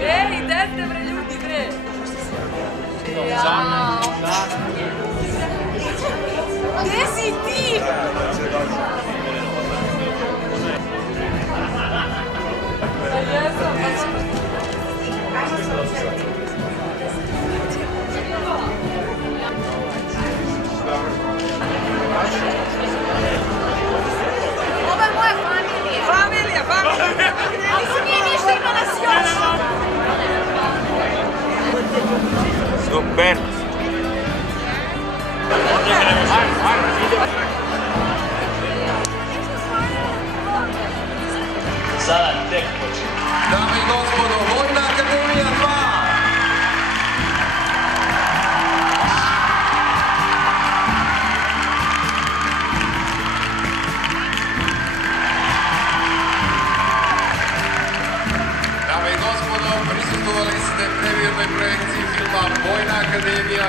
Ej, gde ste bre ljudi bre? Gde si ti? Ovo je moja familija. Familija. Ali se nije ništa, ima nas još. Super. Sada tek počne. Dame i gospodo, Vojna akademija 2! Dame i gospodo, prisustvovali ste premijernoj projekciji filma Vojna akademija